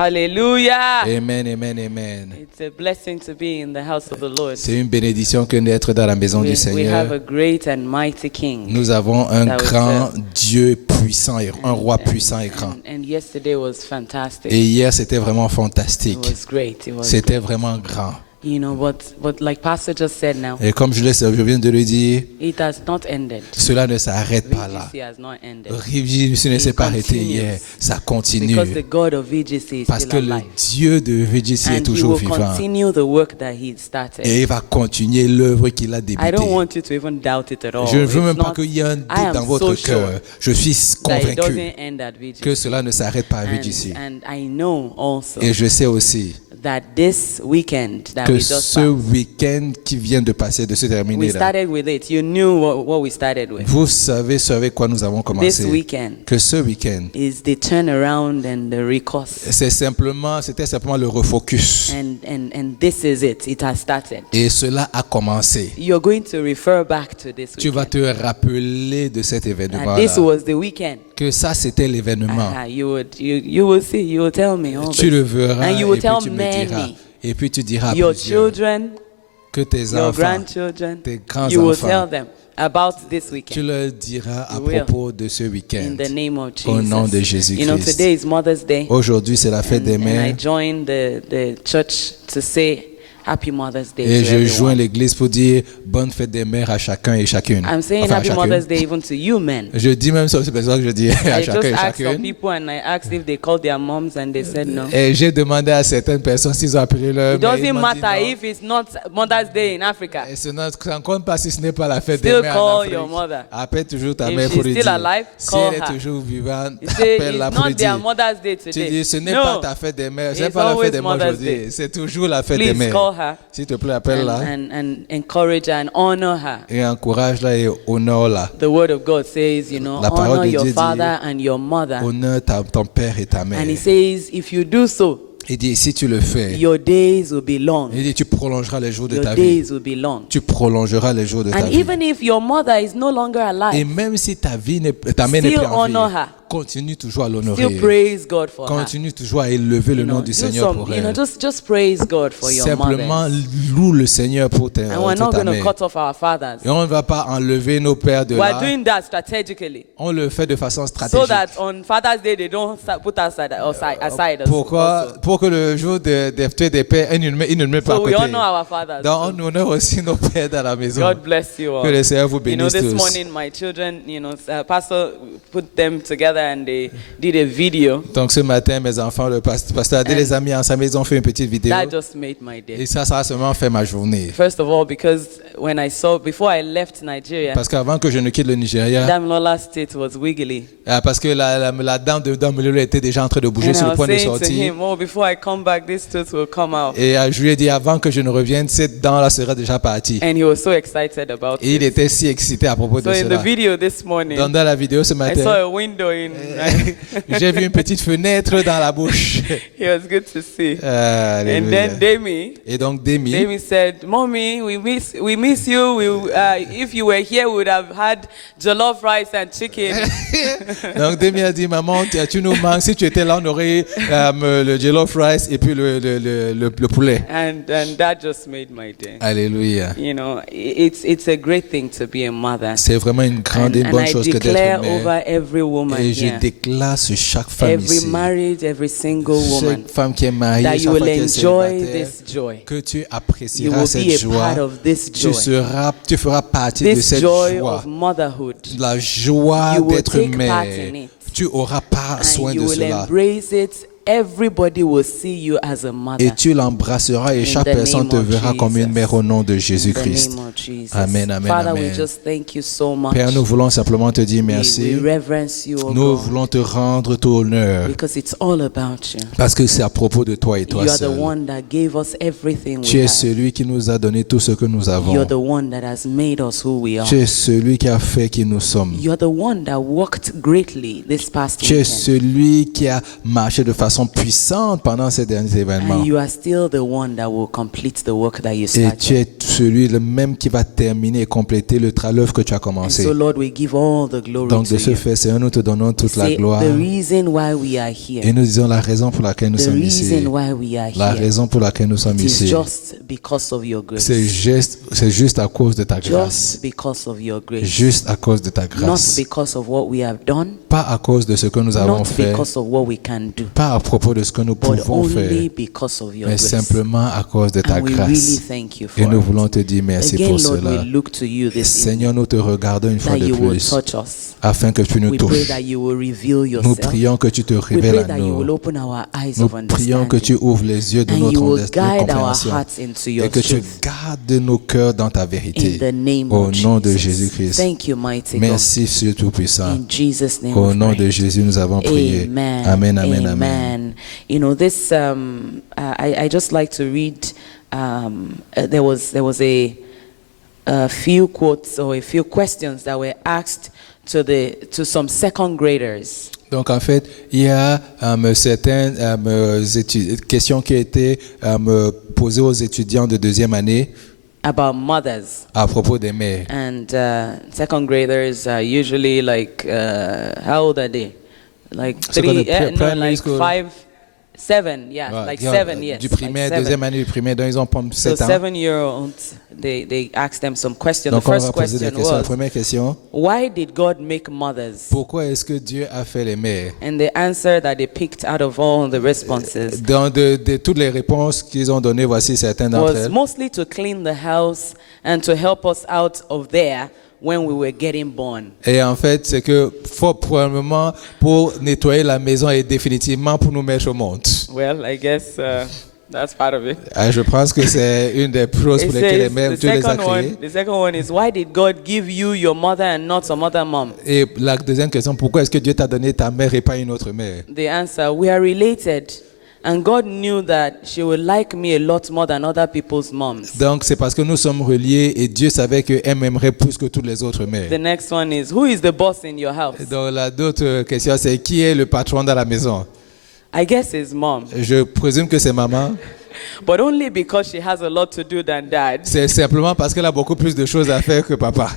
Hallelujah. Amen, amen, amen. It's a blessing to be in the house of the Lord. C'est une bénédiction que d'être dans la maison du We have Seigneur. a great and mighty King. Nous avons un that we grand serve. Dieu puissant, et un roi puissant et grand. And yesterday was fantastic. Et hier, c'était vraiment It fantastique. was great. It was C'était great. vraiment grand. You know, but like Pastor just said now, Et comme je viens de le dire, it has not ended. cela ne s'arrête pas là. VGC has not ended. VGC ne s'est pas arrêté continues. hier, ça continue. Because the God of VGC is Parce que still le alive. Dieu de VGC est And he toujours will vivant. continue the work that he started. Et il va continuer l'œuvre qu'il a I débutée. don't want you to even doubt it at all. Je ne veux It's même pas not- qu'il y ait un I doute am dans votre so cœur. sure Je suis that it convaincu doesn't end at VGC. que cela ne s'arrête pas à VGC. And I know also Et je sais aussi that this weekend that que we just ce passed, week-end qui vient de passer, de se we terminer là, started with it. You knew what we started with. vous savez ce avec quoi nous avons This commencé. weekend Que ce week-end, is the turnaround and the recourse. c'était simplement le refocus. And this is it. It has started. Et cela a commencé. You're going to refer back to this Tu vas weekend. te rappeler de cet And événement this là. was the weekend. Que ça, c'était l'événement. You will see. You will tell me. All Tu this. le verras And you will et puis tell tu me diras. many. Et puis tu diras à Your plusieurs children, que tes your enfants, grandchildren, tes grands you will enfants, tell them about this tu weekend. leur diras à You will. propos de ce In week-end. the name of Jesus. Au nom de You know, Jésus-Christ. today is Mother's Day. Aujourd'hui, c'est la fête des And I mères. joined the church to say Happy Mother's Day Et to je everyone. joins l'église pour dire bonne fête des mères à chacun et chacune. I'm saying Enfin, à Happy chacune. Mother's Day even to you men. Je dis même ça, c'est pour ça que je dis à I chacun just et asked some chacune. people and I asked if they called their moms and they said no. Et j'ai demandé à certaines personnes s'ils ont appelé leur It mère. Ils doesn't m'ont dit matter non. if it's not Mother's Day in Africa. Et ça ne compte pas si ce n'est pas la fête Still des mères en call Afrique. your mother. Appelle toujours ta If mère she's pour lui still dire. alive, Si call elle est her. toujours vivante, You say appelle-la it's pour lui not their dire. Mother's Day Tu today. dis, ce n'est No. pas ta fête des mères, ce n'est It's pas la always fête des mères Mother's aujourd'hui. Day. C'est toujours la fête des Please mères. call her S'il te plaît, appelle-la and encourage her and honor her. et encourage-la et honore-la. The word of God says, you know, La parole honor de your Dieu dit, father and your mother. Honore ton père et ta mère. And he says, if you do so, Il dit, si tu le fais, your days will be long. il dit, tu prolongeras les jours de Your ta vie. days will be long. Tu prolongeras les jours de ta And vie. even if your mother is no longer Et alive, même si ta mère n'est still plus en honor vie, her. continue toujours à still l'honorer. praise God for her. Continue toujours à élever le You nom know, du do Seigneur some, pour you know, elle. just praise God for your Simplement mother. loue le Seigneur pour And we're not ta going to mère. cut off our fathers. Et on ne va pas enlever nos pères de We're là. doing that strategically, On le fait de façon so stratégique. that on Father's Day they don't put us aside. Pourquoi? also. Pour que le jour des fêtes des pères, ils ne le mettent pas à So we côté. honor our fathers. Donc on honore aussi nos pères dans la maison. God bless you all. Que le Seigneur vous You know, bénisse this tous. morning my children, Pastor put them together and they did a video. Donc ce matin, mes enfants, le pasteur Adé les a mis ensemble, ils ont fait une petite vidéo. That just made my day. Et ça a seulement fait ma journée. First of all, because before I left Nigeria, Parce qu'avant que je ne quitte le Nigeria, Damilola State was wiggly. parce que la dent de Damilolo était déjà en train de bouger And sur I le was point de saying to sortir. him, oh, before I come back, this tooth will come out. Et je lui ai dit, avant que je ne revienne, cette dent-là sera déjà partie. And he was so excited about Et il it. était si excité à propos So de in the cela. video this morning, Dans la vidéo ce I saw matin, a window in. j'ai vu une petite fenêtre dans la bouche. It was good to see. And Alléluia. then Demi Et donc Demi said, "Mommy, we miss you. If you were here, we would have had jollof rice and chicken." donc Demi a dit, maman, tu nous manques. Si tu étais là, on aurait le jollof rice et puis le poulet. and that just made my day. Alléluia. You know, it's a great thing to be a mother. C'est vraiment une grande et And bonne I chose que declare d'être mère. over every woman Et je here, déclare sur chaque femme every ici, married, every single woman, chaque femme qui est mariée, that chaque you femme will qui est enjoy célibataire, this joy. que tu You apprécieras will cette be a joie. part of this joy. Tu feras partie de This cette joy joie. of motherhood. La joie You will d'être take part mère. in it. Tu auras pas soin And you de will cela. embrace it. Everybody will see you as a mother. Et tu l'embrasseras et In chaque the personne name te of verra comme une Jesus. mère au nom de In the Jésus-Christ. name of Jesus. Amen, amen, Father, amen. we just thank you so much. Père, nous voulons simplement te dire We merci. reverence you, oh Nous God, voulons te rendre tout honneur because it's all about you. parce que c'est à propos de toi et toi You are the seul. one that gave us everything Tu we es have. celui qui nous a donné tout ce que nous avons. You're the one that has made us who we are. Tu es celui qui a fait qui nous sommes. You're the one that worked greatly this past Tu es weekend. celui qui a marché de façon façon puissante pendant ces derniers événements. And you are still the one that will complete the work that you Et started. tu es celui le même qui va terminer et compléter l'œuvre que tu as And commencé. so, Lord, we give all the glory Donc to de ce you. fait, Seigneur, nous te donnons toute la Say, gloire. the reason why we are Et here, nous disons la raison pour laquelle nous the sommes ici. reason why we are La here, raison pour laquelle nous sommes it is ici. just because of your grace. C'est juste à cause de ta grâce. Just because of your grace. Juste à cause de ta Not grâce. because of what we have done, Pas à cause de ce que nous avons not fait. because of what we can do, Pas à propos de ce que nous but pouvons faire. only because of your Mais grace. simplement à cause de ta And we really grâce. thank you Et for nous it. voulons te dire merci Again, pour Lord, cela. we look to you this Seigneur, nous te regardons une fois evening, de that you will plus touch us. afin que tu nous We pray touches. that you will reveal Nous yourself. prions que tu te We révèles pray à that you will nous. open our eyes Nous of prions que tu understanding. ouvres les yeux de And notre you will guide our compréhension hearts into your et que tu truth. gardes nos cœurs dans ta In vérité. the name Au of nom de Jesus. Jésus-Christ. Thank you, mighty God. Merci, Dieu Tout-Puissant. In Jesus' name Au we nom pray. de Jésus, nous avons prié. Amen. Amen, amen, amen. Amen. You know, this, I just like to read, there was a few quotes or a few questions that were asked to some second graders. Donc, en fait, il y a certaines questions qui ont été posées aux étudiants de deuxième année About mothers. à propos des mères. And second graders are usually like, how old are they? Like So got three, the no, primary like school. 5, 7, yeah, Ouais, like il y a, 7, yes. Du like primaire, 7. deuxième année du primaire, donc ils ont pas So 7 ans. 7-year-olds, they asked them some questions. Donc, The on first va poser des question questions. La was, première question, why did God make mothers? pourquoi est-ce que Dieu a fait les mères? And the answer that they picked out of all the responses Dans de toutes les réponses qu'ils ont données, voici certaines d'entre was elles. mostly to clean the house and to help us out of there when we were getting born. Et en fait, c'est que probablement pour nettoyer la maison et définitivement pour nous mettre au monde. Well, I guess that's part of it. Je pense que c'est une des choses pour lesquelles les mères, Dieu les a créées. The second one is, why did God give you your mother and not some other mom? Et la deuxième question, pourquoi est-ce que Dieu t'a donné ta mère et pas une autre mère? The answer, we are related. And God knew that she would like me a lot more than other people's moms. Donc c'est parce que nous sommes reliés et Dieu savait qu'elle m'aimerait plus que toutes les autres mères. The next one is, who is the boss in your house? Donc la d'autres question, c'est qui est le patron dans la maison? I guess it's mom. Je présume que c'est maman. But only because she has a lot to do than dad. C'est simplement parce qu'elle a beaucoup plus de choses à faire que papa.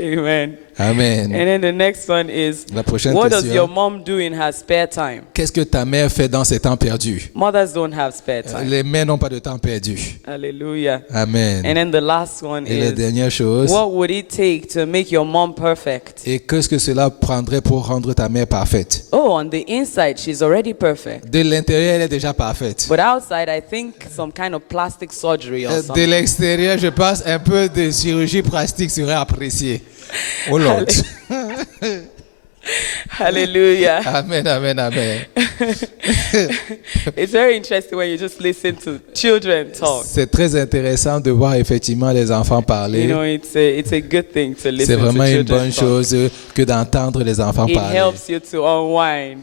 Amen. Amen. And then the next one is, La prochaine what does question. your mom do in her spare time? Qu'est-ce que ta mère fait dans ses temps perdus? Mothers don't have spare time. Les mères n'ont pas de temps perdu. Hallelujah. Amen. And then the last one Et la is, dernière chose, what would it take to make your mom perfect? et qu'est-ce que cela prendrait pour rendre ta mère parfaite? Oh, on the inside, she's already perfect. De l'intérieur, elle est déjà parfaite. But outside, I think some kind of plastic surgery or De something. l'extérieur, je pense un peu de chirurgie plastique serait appréciée. Oh Lord. Hallelujah. Amen, amen, amen. It's very interesting when you just listen to children talk. C'est très intéressant de voir effectivement les enfants You parler. know, it's a good thing to C'est listen to vraiment une children bonne talk. chose que d'entendre les enfants It parler. helps you to unwind.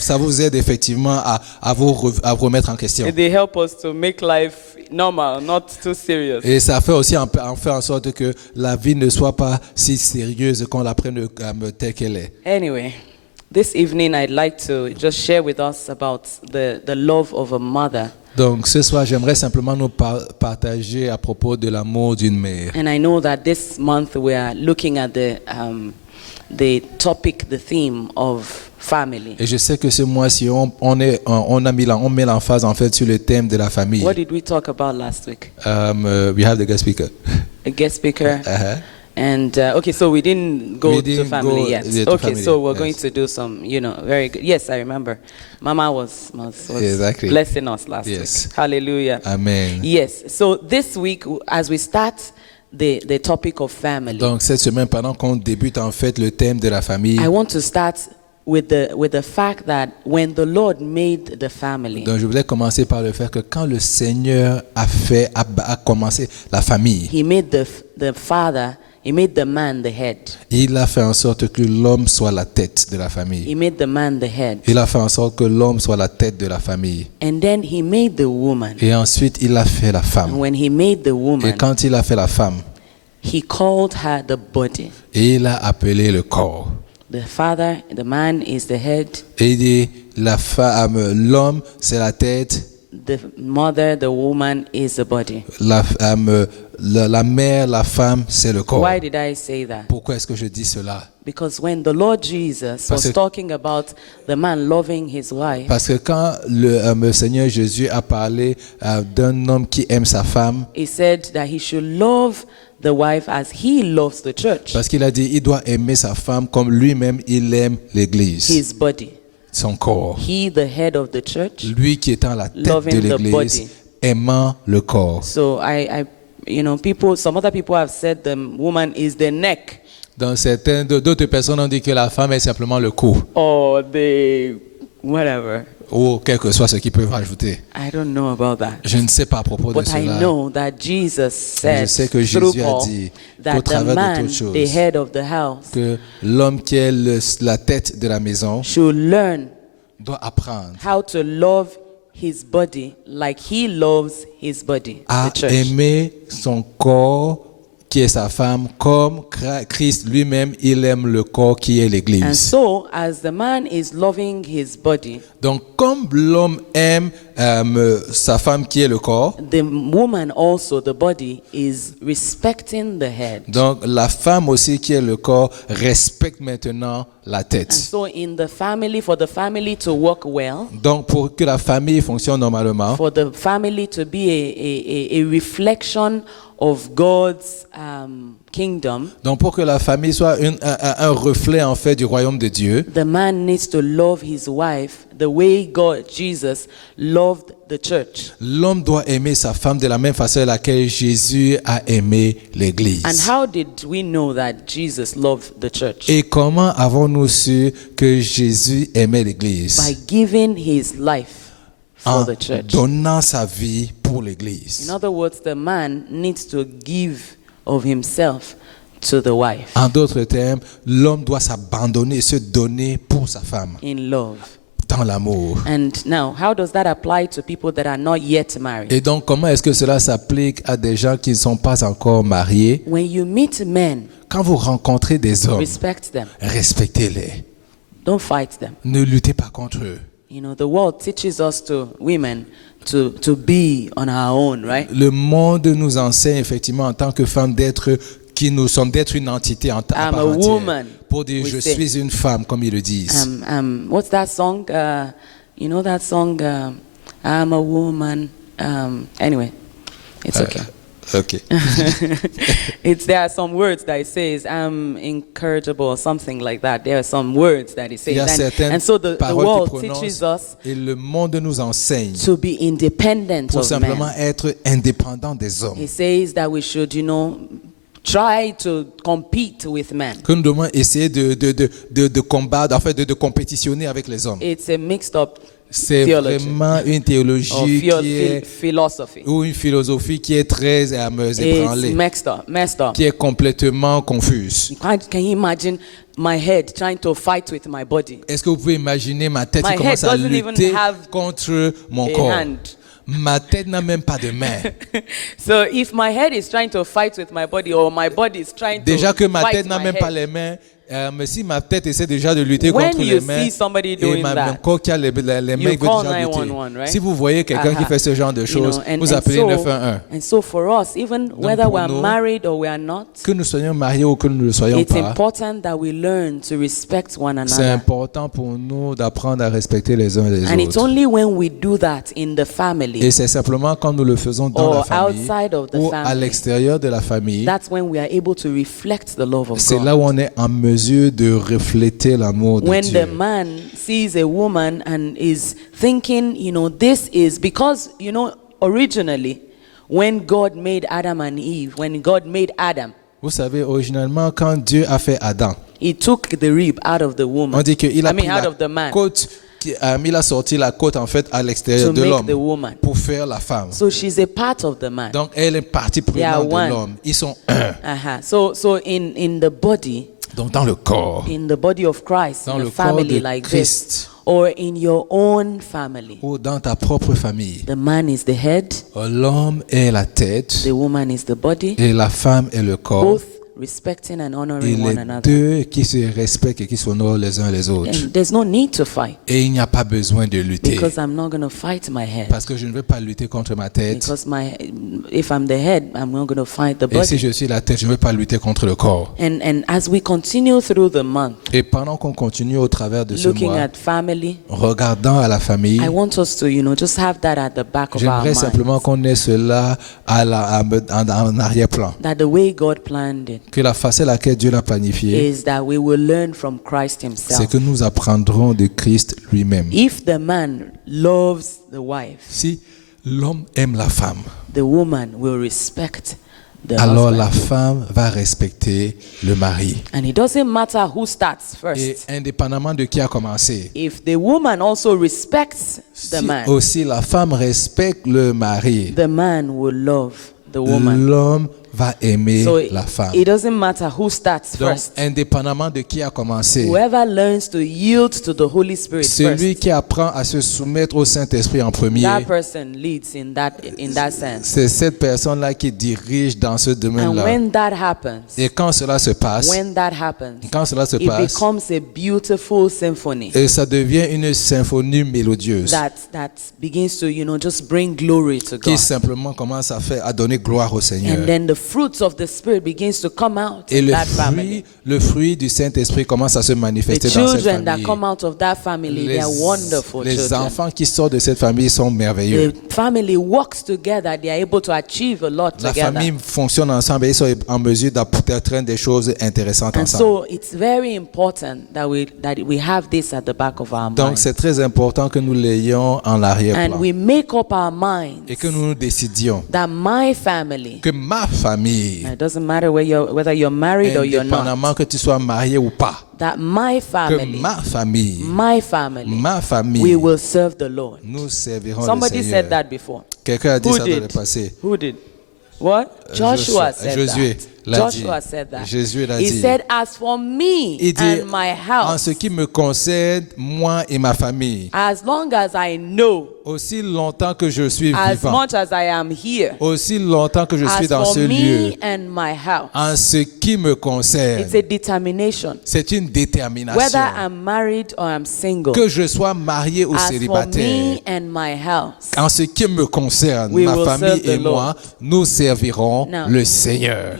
Ça vous aide effectivement à vous remettre en question. And they help us to make life normal, not too serious. Et ça fait aussi en faire en sorte que la vie ne soit pas si sérieuse qu'on la prenne telle qu'elle est. Anyway, this evening I'd like to just share with us about the love of a mother. Donc ce soir, j'aimerais simplement nous partager à propos de l'amour d'une mère. And I know that this month we are looking at the topic, the theme of family. Et je sais que ce mois-ci, on met l'emphase en fait sur le thème de la famille. What did we talk about last week? We have the guest speaker. A guest speaker. Uh-huh. And okay, so we didn't go We to didn't family go yet. yet to Okay, family, so we're yes. going to do some, very good. Yes, I remember. Mama was Exactly. blessing us last Yes. week. Hallelujah. Amen. Yes. So this week, as we start the topic of family, Donc cette semaine, pendant qu'on débute en fait le thème de la famille, I want to start with the fact that when the Lord made the family, donc je voulais commencer par le fait que quand le Seigneur a commencé la famille, He made the father, He made the man the head. il a fait en sorte que l'homme soit la tête de la famille. He made the man the head. Il a fait en sorte que l'homme soit la tête de la famille. And then He made the woman. Et ensuite, il a fait la And femme. when He made the Et woman, quand il a fait la femme, He called her the body. et il a appelé le corps. The father, the man is the head. Et il dit, la femme, l'homme, c'est la tête. The mother, the woman is the body. La mère, la femme, c'est le corps. Why did I say that? Pourquoi est-ce que je dis cela? Because when the Lord Jesus Parce was que- talking about the man loving his wife, Parce que quand le Seigneur Jésus a parlé d'un homme qui aime sa femme, he said that he should love the wife as he loves the church, parce qu'il a dit il doit aimer sa femme comme lui-même il aime l'Église, his body. son corps. He, the head of the church. Lui qui étant la tête Loving de the l'Église, body. aimant le corps. So some other people have said the woman is the neck Dans d'autres personnes ont dit que la femme est simplement le cou, or the whatever. ou quel que soit ce qu'ils peuvent rajouter. I don't know about that. Je ne sais pas à propos de But I cela. know that Jesus Mais said je sais que through Jésus a Paul dit qu'au that the travers de man, toutes choses, the head of the house, que l'homme qui est la tête de la maison should learn doit apprendre how to love his body like he loves his body, à the church. aimer son corps qui est sa femme comme Christ lui-même, il aime le corps qui est And l'Église. so, as the man is loving his body, Donc comme l'homme aime sa femme qui est le corps, the woman also, the body, is respecting the head. donc la femme aussi qui est le corps respecte maintenant la And tête. so, for the family to work well, Donc pour que la famille fonctionne normalement, for the family to be a reflection of God's kingdom, donc pour que la famille soit un reflet en fait du royaume de Dieu, the man needs to love his wife the way Jesus, loved the church. l'homme doit aimer sa femme de la même façon à laquelle Jésus a aimé l'Église. And how did we know that Jesus loved the church? Et comment avons-nous su que Jésus aimait l'Église? By giving his life for En the church. donnant sa vie pour l'Église. In other words, the man needs to give of himself to the wife En d'autres termes, l'homme doit s'abandonner, se donner pour sa femme, in love. dans l'amour. And now, how does that apply to people that are not yet married? Et donc, comment est-ce que cela s'applique à des gens qui ne sont pas encore mariés? When you meet men, Quand vous rencontrez des hommes, respect them. respectez-les. Don't fight them. Ne luttez pas contre eux. You know, the world teaches us women to be on our own, right? Le monde nous enseigne effectivement en tant que femme qui nous sommes d'être une entité à I'm part a entière. woman, Pour dire we je say. suis une femme, comme ils le disent. What's that song? You know that song? I'm a woman. Anyway, it's okay. Ok. There are some words that it says, I'm incorrigible or something like that. There are some words that it Il y a says. certaines And so the paroles world qui teaches prononcent us et le monde nous enseigne to be independent pour of simplement men. être indépendant des hommes. It says that we should, try to compete with men. Que nous devons essayer de combattre, en fait, de compétitionner avec les hommes. It's a mixed up C'est theology vraiment une or théologie qui est, philosophy. ou une philosophie qui est très ébranlée, It's messed up. qui est complètement confuse. Can you imagine my head trying to fight with my body? Est-ce que vous pouvez imaginer ma tête My qui commence head à doesn't even lutter have contre mon a corps? hand. Ma tête n'a même pas de main. So if my head is trying to fight with my body or my body is trying Déjà to que ma fight tête n'a my même pas head, les mains, mais si ma tête essaie déjà de lutter When contre you les mains, see somebody et doing mon that, corps qui a les mains you qui veut call déjà lutter. 911, right? Si vous voyez quelqu'un qui fait ce genre de choses, vous appelez 911. And so for us, even whether pour we're nous, married or we are not, Que nous soyons mariés ou que nous ne le soyons it's pas, important that we learn to respect one c'est another. important pour nous d'apprendre à respecter les uns les And it's autres. only when we do that in the Et family, c'est simplement quand nous le faisons dans la or famille outside of the ou à family, l'extérieur de la famille, that's when we are able to reflect the love of c'est God. là où on est en mesure de refléter l'amour de When Dieu. the man sees a woman and is thinking, this is because, originally, when God made Adam and Eve, when God made Adam, Vous savez, originalement, quand Dieu a fait Adam, he took the rib out of the woman. on dit qu'il a I mean, pris out la of the man côte, il a sorti la côte en fait à l'extérieur to de make the l'homme woman. pour faire la femme. So she's a part of the man. Donc elle est partie They are prenante one. de l'homme. Ils sont un. So in the body, Donc dans le corps, in the body of Christ, dans in le a corps family de like this, Christ, or in your own family, ou dans ta propre famille, the man is the head, l'homme est la tête the woman is the body. et la femme est le corps. Both respecting and Et honoring one les another. deux qui se respectent et qui s'honorent les uns les autres. And there's no need to fight Et il n'y a pas besoin de lutter. because I'm not going to fight my head. Parce que je ne veux pas lutter contre ma tête. Because if I'm the head, I'm not going to fight the Et si body. je suis la tête, je ne veux pas lutter contre le corps. And as we continue through the month, Et pendant qu'on continue au travers de ce looking mois, at family, regardant à la famille, I want us to, just have that at the back of our j'aimerais mind. simplement qu'on ait cela en arrière-plan. That the way God planned it Que la facette à laquelle Dieu l'a planifié, is that we will learn from Christ c'est himself. que nous apprendrons de Christ lui-même. If the man loves the wife, Si l'homme aime la femme, the woman will respect the alors husband. la femme va respecter le mari. And it doesn't matter who starts Et first. indépendamment de qui a commencé, If the woman also respects the si man, aussi la femme respecte le mari, the man will love the woman. l'homme va aimer So la femme. it doesn't matter who starts Donc, first. indépendamment de qui a commencé, Whoever learns to yield to the Holy Spirit celui first, qui apprend à se soumettre au Saint-Esprit en premier, that person leads in that sense. c'est cette personne-là qui dirige dans ce And domaine-là. when that happens, Et quand cela se passe, it it becomes a beautiful symphony et ça devient une symphonie mélodieuse that begins to, just bring glory to qui God. simplement commence à donner gloire au Seigneur. And then the fruits of the Spirit begins to come out Et in that family. le fruit du Saint-Esprit commence à se The manifester dans cette children that famille. come out of that family, they are wonderful Les children. enfants qui sortent de cette famille sont merveilleux. The family works together, they are able to achieve a lot La together. famille fonctionne ensemble et ils sont en mesure d'atteindre des choses intéressantes And ensemble. so it's very important that we have this at the back of our Donc mind. c'est très important que nous l'ayons en And arrière-plan we make up our minds et que nous décidions that my family, que ma famille, it doesn't matter whether you're married or you're not, indépendamment que tu sois marié ou pas, that my que family, ma famille, we will serve the Lord. nous servirons Somebody le said Seigneur. that before. Quelqu'un a dit Who ça dans le did? passé. Who did? What? Joshua said Josué that. l'a dit. Joshua said that. Jésus l'a He dit. said, as for me Il dit, and my en house, ce qui me concerne, moi et ma famille, as long as I know, aussi longtemps que je suis as vivant, much as I am here, aussi longtemps que je suis as dans for ce lieu, me and my house, en ce qui me concerne, it's a determination. c'est une détermination. Whether I'm married or I'm single, Que je sois marié ou as for célibataire, me and my house, en ce qui me concerne, We ma will famille serve the et moi, nous servirons Now, le Seigneur.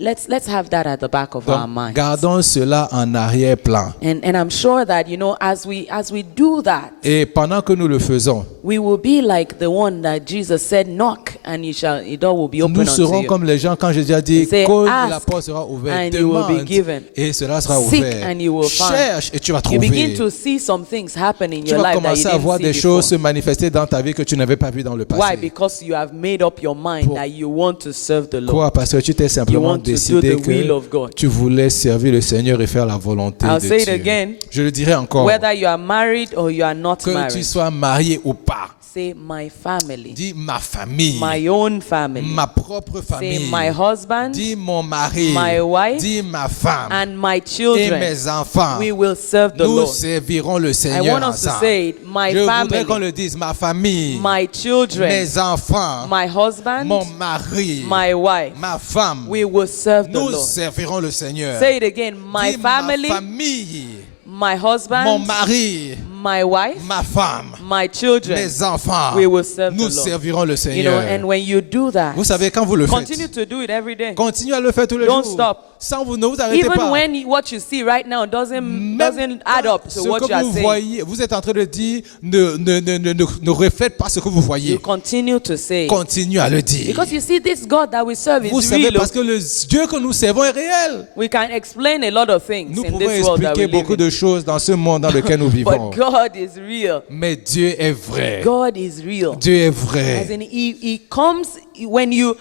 let's have that at the back of our Donc, mind. gardons cela en arrière-plan. And I'm sure that, as we do that, Et pendant que nous le faisons, we will be like the one that Jesus said, knock and the door will be open nous unto serons you. comme les gens quand Jésus a dit Say, que ask la porte sera ouverte, and you will be demande given. et cela sera Seek ouvert. and you will find. Cherche et tu vas You begin trouver. to see some things happen in Tu your vas life that you commencer à didn't voir see des before. choses se manifester dans ta vie que tu n'avais pas vues dans le Why? passé. Because you have made up your mind that you want to serve the Lord. Quoi? Parce que tu t'es You simplement want to do décidé the will que of God. tu voulais servir le Seigneur et faire la volonté I'll de say it Dieu. again. Je le dirai encore. Whether you are married or you are not Que tu married, sois marié ou pas. say my family, Dis ma famille. my own family, Ma propre say famille. my husband Dis mon mari. my wife, Dis ma femme. and my Et children. mes enfants. We will serve the Nous Lord. servirons le I Seigneur want us to ensemble. say it. My Je voudrais qu'on family, le dise. Ma famille. my children, Mes enfants. my husband, Mon mari. my wife. Ma femme. We will serve the Nous Lord. servirons le Seigneur. Say it again. My Dis family, ma famille. my Mon husband, mari. my wife, Ma femme. my children. Mes enfants. We will serve Nous the Lord. servirons le And Seigneur. when you do that, Vous savez, quand vous le continue faites, to do it every day. continuez à le faire tous les Don't jours. stop. Sans vous, ne vous arrêtez Even pas. when what you see right now doesn't Même add up ce to what que you are vous saying, voyez, vous êtes en train de dire, ne refaites pas ce que vous you voyez. continue to say. Continuez à le dire. Because you see, this God that we serve Vous is savez, real. parce que le Dieu que nous servons est réel. We can explain a lot of things Nous in pouvons this world that we expliquer live beaucoup in. de choses dans ce monde dans lequel nous vivons. But God is real. Mais Dieu est vrai. God is real. Dieu est As vrai. in, he comes when you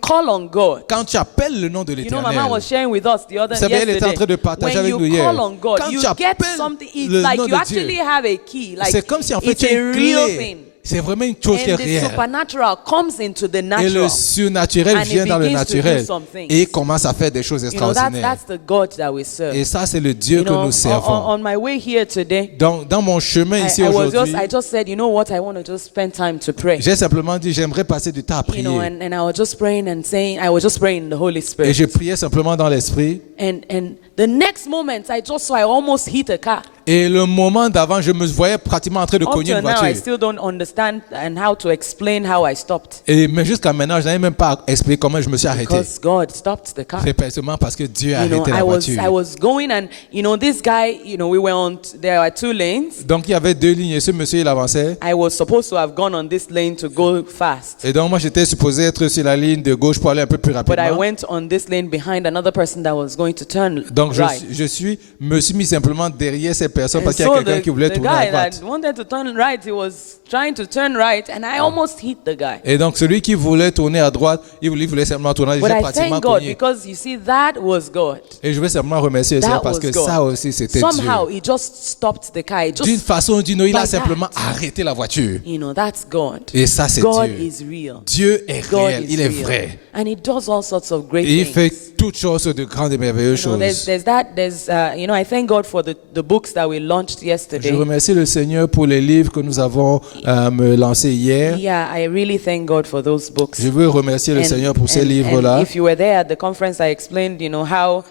call on God. Quand tu appelles le nom de Mama l'Éternel, was sharing with us the other Vous savez, elle était en train de yesterday. partager When avec you nous hier. call on God, Quand you tu get appelles something. It's le like nom you de actually Dieu, have a key. Like c'est comme si en fait it's tu as a une real clé. thing. C'est vraiment une chose qui est And the réelle. supernatural comes into the Et le natural. surnaturel And it vient dans le begins to do naturel some things. et commence à faire des choses You know, extraordinaires. that's the God that we serve. Et ça, c'est le Dieu You que know, nous servons. on my way here today, Dans mon chemin ici I aujourd'hui, just said, you know what, I want to just spend time to pray. j'ai simplement dit, j'aimerais passer du temps à You know, prier. and I was just praying and saying, I was just praying in the Holy Et Spirit. je priais simplement dans l'esprit. And the next moment, I just saw I almost hit a car. Et le moment d'avant, je me voyais pratiquement en train de Up cogner to une now, I voiture. still don't understand and how to explain how I stopped. Mais jusqu'à maintenant, je n'avais même pas expliqué comment je me suis arrêté. Because God stopped the car. C'est précisément parce que Dieu a You know, arrêté la voiture. I was going and, you know, this guy, you know, we were on, there are 2 lanes. Donc il y avait 2 lignes et ce monsieur il avançait. I was supposed to have gone on this lane to go fast. Et donc moi j'étais supposé être sur la ligne de gauche pour aller un peu plus But I rapidement. went on this lane behind another person that was going to turn Donc right. me suis mis simplement derrière ces personnes And parce qu'il y a so quelqu'un qui voulait the tourner à guy droite. that wanted to turn right, he was trying to turn right, and I almost hit the guy. Et donc celui qui voulait tourner à droite, il voulait simplement tourner. But J'ai I pratiquement thank God cogné. because you see that was God. Et je veux simplement remercier le Seigneur That parce was que God. ça aussi c'était Somehow Dieu. he just stopped the car. He D'une just, façon ou d'une autre, il a like simplement that. arrêté la voiture. you know, that's God. Et ça c'est God Dieu. is real. Dieu est God réel, is il est real. vrai. And he does all sorts of great Et il things. fait toutes choses de grandes et merveilleuses You know, choses. you know, I thank God for the books that we launched Je yesterday. remercie le Seigneur pour les livres que nous avons lancés hier. Yeah, I really thank God for those books. Je veux remercier le Seigneur pour ces livres-là. And if you were there at the conference, I explained, you know, how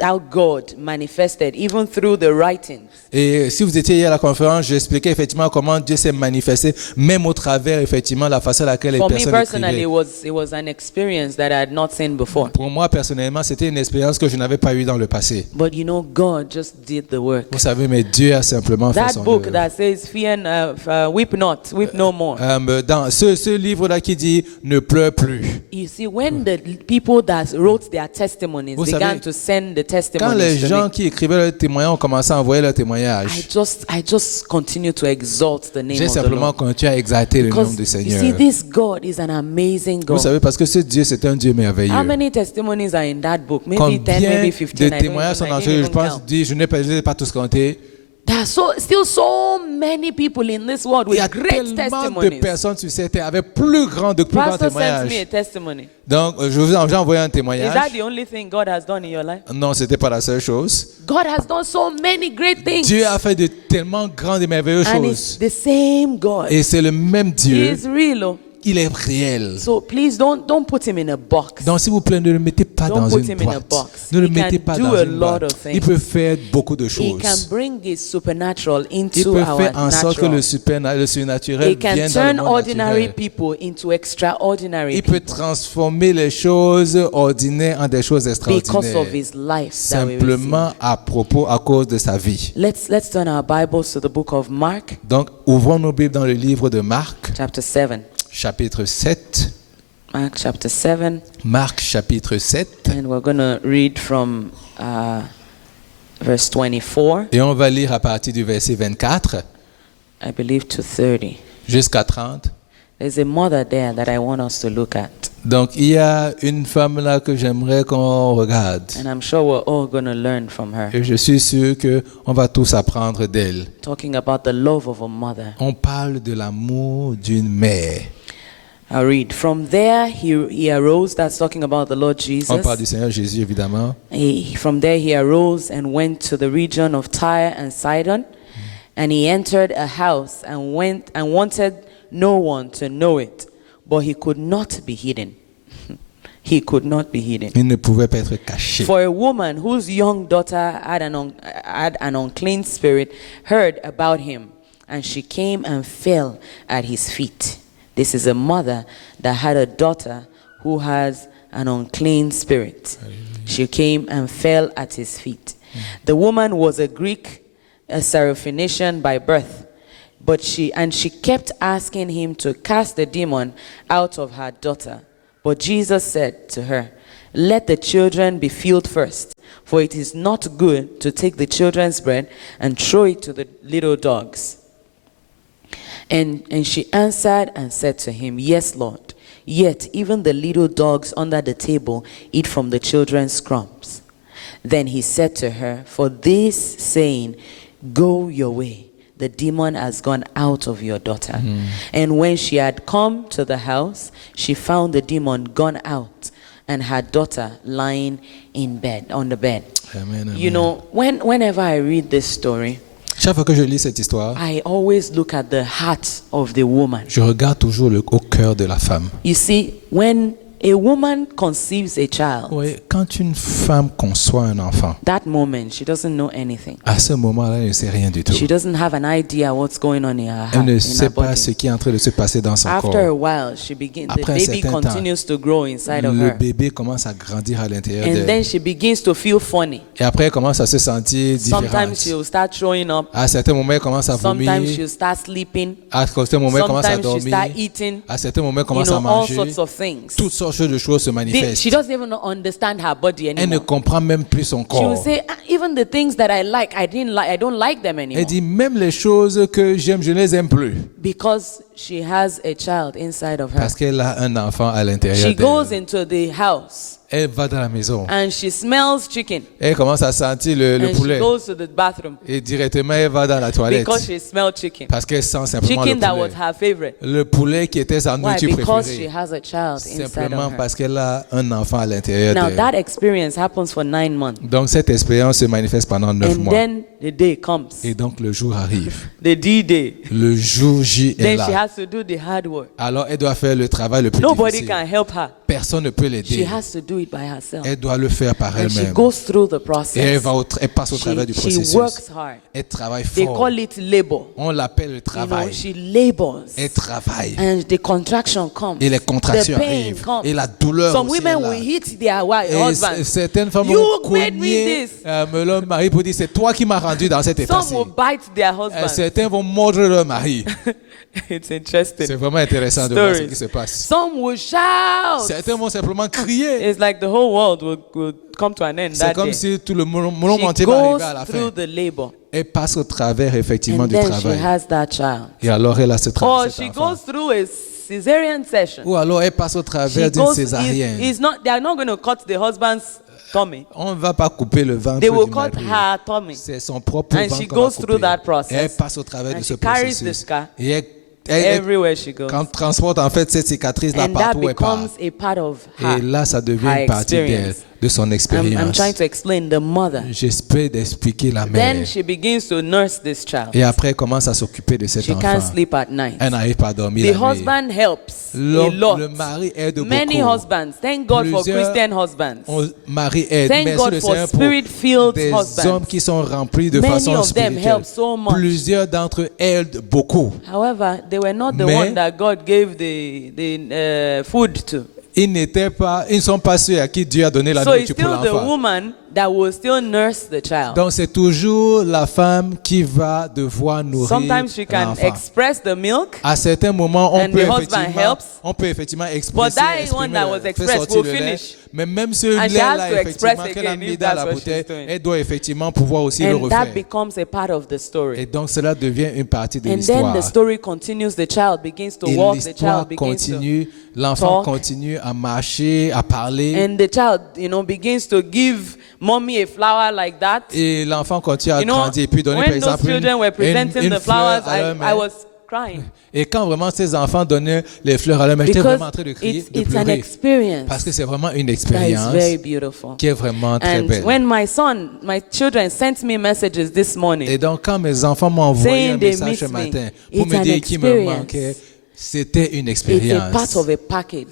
how God manifested even through the writings. Et si vous étiez hier à la conférence, j'expliquais effectivement comment Dieu s'est manifesté, même au travers effectivement la façon à laquelle les For me personnes personally, écrivaient. it was an experience that I had not seen before. Pour moi personnellement, c'était une expérience que je n'avais pas eue dans le passé. But you know, God just did the work. Vous savez, mais Dieu a simplement fait That son book œuvre. that says, weep not, weep no more. Dans ce livre-là qui dit ne pleure plus. You see, when the people that wrote their testimonies Vous began savez, to send the Quand testimonies les to gens me, qui écrivaient leurs témoignages ont commencé à envoyer leurs témoignages, I just continue to exalt the name j'ai of the simplement Lord. continué à exalter le nom Because du you Seigneur. see, this God is an amazing Vous God. savez, parce que ce Dieu, c'est un Dieu merveilleux. How many testimonies are in that book? Maybe 10, Combien maybe de 15. témoignages sont dans ce livre? Je pense, je n'ai pas tous compté. There are still so many people in this world Il with y a great tellement de testimonies. personnes sur cette terre avec plus grands Pastor sent me a témoignages. testimony. Donc, j'ai envoyé un Is témoignage. that the only thing God has done in your life? Non, c'était pas la seule chose. God has done so many great things. Dieu a fait de tellement grandes et merveilleuses And it's choses. the same God. Et c'est le même He Dieu. is real. Oh. Il est réel. So please don't put him in a box. Donc, s'il vous plaît, ne le mettez pas Don't dans put une him in a boîte. box. Ne le He mettez can pas do dans a une lot boîte. of Il things. peut faire beaucoup de He can choses. bring his supernatural Il into peut our faire en sorte que natural. le surnaturel He can vienne dans le turn monde ordinary naturel. people into extraordinary Il peut people transformer les choses ordinaires en des choses because of extraordinaires. his life that we receive. Simplement à cause de sa vie. Let's turn our Bibles to the book of Mark, Donc, ouvrons nos Bibles dans le livre de Marc, chapter 7. chapitre 7. Mark chapter 7, Marc, chapitre 7. and we're going to read from verse 24, Et on va lire à partir du verset 24 I believe, to 30. jusqu'à 30. There's a mother there that I want us to look at, Donc, il y a une femme là que j'aimerais qu'on regarde. and I'm sure we're all going to learn from her. Et je suis sûr qu'on va tous apprendre d'elle. Talking about the love of a mother. On parle de l'amour d'une mère. I'll read. From there he arose. That's talking about the Lord Jesus. On parle du Seigneur Jésus, évidemment. From there he arose and went to the region of Tyre and Sidon, and he entered a house and wanted no one to know it, but he could not be hidden. He could not be hidden. Il ne pouvait pas être caché. For a woman whose young daughter had an unclean spirit heard about him, and she came and fell at his feet. This is a mother that had a daughter who has an unclean spirit. She came and fell at his feet. The woman was a Greek, a Syrophoenician by birth, but she kept asking him to cast the demon out of her daughter. But Jesus said to her, "Let the children be filled first, for it is not good to take the children's bread and throw it to the little dogs." And she answered and said to him, "Yes, Lord. Yet even the little dogs under the table eat from the children's crumbs." Then he said to her, "For this saying, go your way. the demon has gone out of your daughter. And when she had come to the house, she found the demon gone out and her daughter lying in bed, on the bed. Amen, You amen. know, whenever I read this story, Chaque fois que je lis cette histoire, I always look at the heart of the woman. je regarde toujours au cœur de la femme. You see, when a woman conceives a child, Oui, quand une femme conçoit un enfant, that moment she doesn't know anything. à ce moment-là, elle ne sait rien du tout. She doesn't have an idea what's going on in her Elle heart, ne in sait her pas body. ce qui est en train de se passer dans son After a corps. while, the Après un baby certain temps, continues to grow inside of Le her. bébé commence à grandir à l'intérieur And d'elle. then she begins to feel funny. Et après, elle commence à se sentir Sometimes différente. she'll start throwing up. À certains moments, elle commence à Sometimes vomir. she'll start sleeping. À certains moments, elle commence à Sometimes she'll dormir. start eating. À certains moments, elle You commence know, à all manger. sorts of things. Toutes sortes de choses se She manifestent. doesn't even understand her body Elle ne anymore. comprend même plus son She will corps. say, "Ah, even the things that I like, I don't like them anymore." Elle dit, même les choses que j'aime, je ne les aime plus. Because she has a child inside of her. Parce qu'elle a un enfant à l'intérieur She goes d'elle. into the house Elle va dans la maison. and she smells chicken. Elle commence à sentir le And she poulet. goes to the bathroom Et directement, elle va dans la toilette. because she smelled chicken. Parce qu'elle sent simplement Chicken le that was poulet. her favorite. Le poulet qui était sa Why? nourriture Because she préférée. has a child inside Simplement of her. parce qu'elle a un enfant à l'intérieur Now d'elle. that experience happens for 9 months. Donc cette expérience se manifeste pendant 9 And mois. then the day comes. Et donc le jour arrive. The D-Day. Le jour J est Then she là. has to do the hard work. Alors elle doit faire le travail le plus Nobody difficile. can help her. Personne ne peut She l'aider. has to do it by herself. Elle doit le faire par And she elle-même. goes through the Et elle, process. elle passe au travers du She processus. works hard. Elle travaille They fort. call it labor. On l'appelle le You know, travail. she labors. Elle travaille. And the contraction comes. Et les contractions The pain arrivent. comes. Et la douleur Some aussi women est là. will hit their Et husbands. certaines femmes You vont made me cogner this. leur mari pour dire c'est toi qui m'as rendu dans cet état-ci. Some will bite their husbands. Certains vont mordre leur mari. It's interesting. C'est vraiment intéressant de voir ce Stories. qui se passe. Some will shout. Certains vont simplement crier. It's like the whole world will come to an end C'est that comme day. si tout le monde She entier va goes arriver à la through fin. the labor. Elle passe au travers effectivement And du then she travail. has that child. Et alors elle a ce Or travail. she goes through a cesarean session. Ou alors elle passe au She travers d'une goes, césarienne. they are not going to cut the husband's tummy. On ne va pas couper le ventre They will du cut mari. her tummy. C'est son propre And ventre she qu'on va goes through couper. that process. Et elle passe au travers And de ce she carries the processus. scar Et elle everywhere she goes. quand transporte en fait cette cicatrice là And that partout où elle part. becomes a part of her. Et là, ça devient her une partie d'elle, experience. de son I'm expérience. trying to explain the mother. J'espère d'expliquer la mère. Then she begins to nurse this child. Et après, elle commence à s'occuper de cet She enfant. can't sleep at night. Elle n'arrive pas à dormir The la nuit. husband helps a L'homme, lot. le mari aide Many beaucoup. husbands. Thank God for Plusieurs Christian husbands. Mari aide. Thank Merci God le for Seigneur pour spirit-filled des husbands. hommes qui sont remplis de Many façon of them spirituelle. help so much. Plusieurs d'entre eux aident beaucoup. However, they were not the Mais- one that God gave the food to. Ils ne sont pas ceux à qui Dieu a donné la So it's nourriture pour still the l'enfant. woman that will still nurse the child. Donc c'est toujours la femme qui va devoir nourrir Sometimes she can l'enfant. express the milk, À certains moments, And the husband helps. on peut effectivement but exprimer, that one that was faire expressed sortir will le lait. finish. Mais même ce And she lait-là, has to effectivement, express qu'elle a again mis if dans that's la what bouteille, she's doing. elle doit effectivement pouvoir aussi le And that refaire. becomes a part of the Et story. donc cela devient une partie de And then l'histoire. the story continues. The child begins to Et walk. The l'histoire child begins to, continue, l'enfant talk. continue à marcher, à parler. and the child, begins to give mommy a flower like that. Et l'enfant continue à You know, grandir. Et puis donner par when those exemple children were presenting une the fleur flowers, à leur I mère. was crying Et quand vraiment ces enfants donnaient les fleurs à leur mère, j'étais because vraiment en train de crier, it's, de it's an pleurer. experience Parce que c'est vraiment une that is expérience very beautiful. qui est vraiment très And belle. when my children sent me messages this morning, Et donc, quand mes enfants m'ont envoyé un saying they message miss ce me, matin pour it's me an dire qu'il me experience. manquait, c'était une it's a part expérience. of a package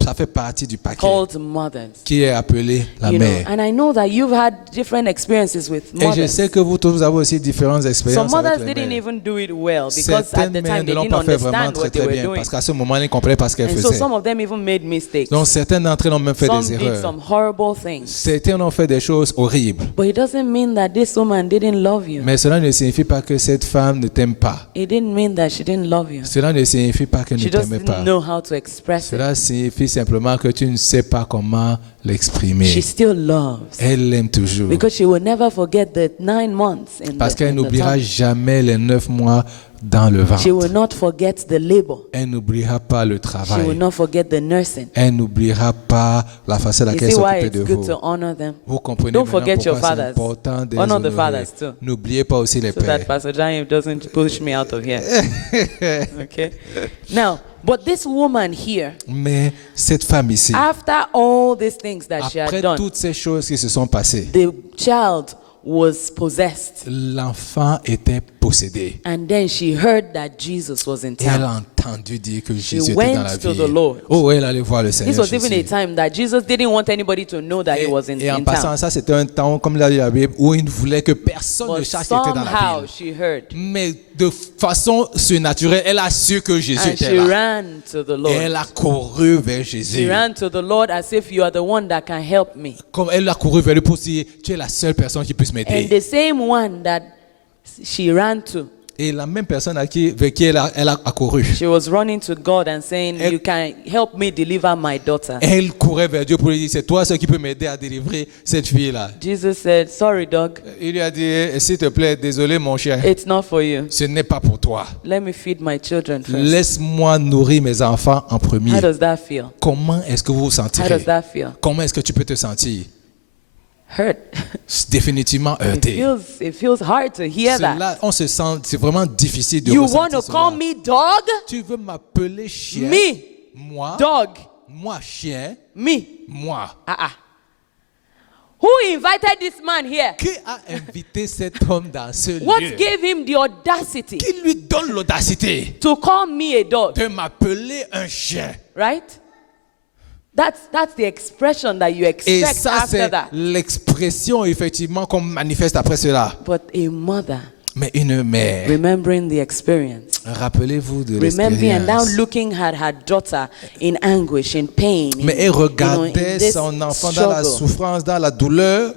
Ça fait partie du paquet called mothers. qui est appelé la You know, mère. and I know that you've had different experiences with Et je mothers. sais que vous tous avez aussi différentes Some expériences mothers avec les didn't mères. even do it well because at Certaines the mères time ne they l'ont didn't pas fait vraiment understand très what they très were bien doing. parce qu'à ce moment, ils ne comprenaient pas ce qu'elles And so faisaient. some of them even made mistakes. Donc certaines d'entre elles ont même fait Some des did erreurs. some horrible things. Certaines ont fait des choses horribles. But it doesn't mean that this woman didn't love you. Mais cela ne signifie pas que cette femme ne t'aime pas. It didn't mean that she didn't love you. Cela ne signifie pas qu'elle ne She just t'aimait pas. didn't know how to express it. Cela signifie simplement que tu ne sais pas comment l'exprimer. She still loves. Elle l'aime toujours. Because she will never forget the 9 months in Parce qu'elle the n'oubliera tummy. jamais les 9 mois dans le She will ventre. not forget the labor. Elle n'oubliera pas le She will travail. not forget the nursing. Elle n'oubliera pas la façon You laquelle see why s'occuper it's de good vous. to honor them. Vous comprenez Don't maintenant forget your pourquoi c'est fathers. important de les Honor the honorer. fathers too. N'oubliez pas aussi les So that pères. Pastor Jaime doesn't push me out of here. Okay? Now, but this woman here, Mais cette femme ici, after all these things that she had après done, toutes ces choses qui se sont passées, the child was possessed. l'enfant était possédé. And then she heard that Jesus was in Et elle town. a entendu dire que Jésus était went dans la to ville. the Lord. Oh, elle allait voir le Seigneur This was even a Jésus. time that Jesus didn't want anybody to know that he was in, Et en in passant, town. ça c'était un temps, comme l'a dit la Bible, où il ne voulait que personne ne But sache qu'il était dans la somehow ville. she heard. Mais de façon surnaturelle, elle a su que Jésus And était she là. ran to the Et Lord. elle a couru vers She Jésus. ran to the Lord as if you are the one that can help me. Comme elle a couru vers lui pour dire, tu es la seule personne qui puisse And m'aider. the same one that she ran to, Et la même personne vers qui elle a couru. she was running to God and saying, Elle- you can help me deliver my daughter. Elle courait vers Dieu pour lui dire, c'est toi seul qui peux m'aider à délivrer cette fille-là. Jesus said, sorry, dog, Il lui a dit, s'il te plaît, désolé mon cher, it's not for you. ce n'est pas pour toi. Let me feed my children first. Laisse-moi nourrir mes enfants en How premier. does that feel? Comment est-ce que vous vous How sentirez? does that feel? Comment est-ce que tu peux te sentir? Hurt. C'est définitivement heurté. It feels hard to hear that. Cela, on se sent, c'est vraiment difficile de You want ressentir to call cela. me dog? Tu veux m'appeler chien? Me, Moi? dog, Moi, chien? me. Moi. Who invited this man here? Qui a invité cet homme dans ce What lieu? gave him the audacity Qui lui donne l'audacité to call me a dog? de m'appeler un chien? Right? That's the expression that you Et expect ça, after c'est that. l'expression effectivement qu'on manifeste après cela. But a mother, Mais une mère, remembering the experience, rappelez-vous de remembering and now l'expérience. looking at her daughter in anguish, in pain, Mais elle in regardait this son enfant dans la struggle, souffrance, dans la douleur.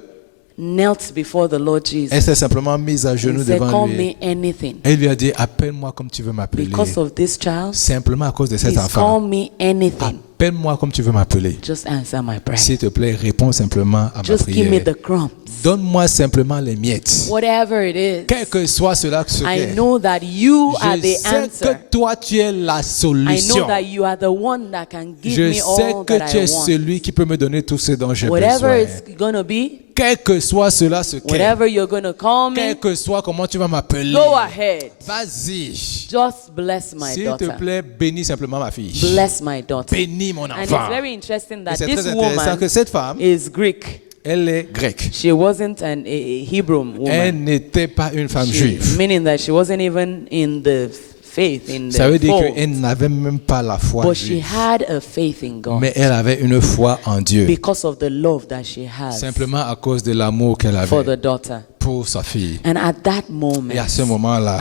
knelt before the Lord Jesus Elle s'est simplement mise à genoux and said, devant call lui. me anything. Elle lui a dit, appelle-moi comme tu veux m'appeler. Because of this child, Simplement à cause de cet please call enfant. me anything. Appelle-moi comme tu veux m'appeler. Just answer my prayer. S'il te plaît, réponds simplement à ma Just give me prière. the crumbs. Donne-moi simplement les miettes. Whatever it is, Quel que soit cela ce I qu'est. know that you are Je the sais answer. que toi, tu es la I solution. know that you are the one that can give Je me sais all que that tu I es want. celui qui peut me donner tout ce dont j'ai Whatever besoin. it's going to be, Quel que soit cela ce qu'est. whatever you're going to call Quel me, que soit comment tu vas m'appeler. go ahead. Vas-y. Just bless my S'il te daughter. plaît, bénis simplement ma fille. Bless my daughter. Bénis mon And it's enfant. very interesting Et that c'est this très intéressant woman que cette femme, is Greek. elle est grecque. She wasn't a Hebrew Elle woman. n'était pas une femme juive. Meaning that she wasn't even in the faith, in Ça veut the dire fold. qu'elle n'avait même pas la foi But she juive. had a faith in God Mais elle avait une foi en Dieu. because of the love that she has Simplement à cause de l'amour qu'elle for the avait daughter. pour sa fille. And at that moment, Et à ce moment-là,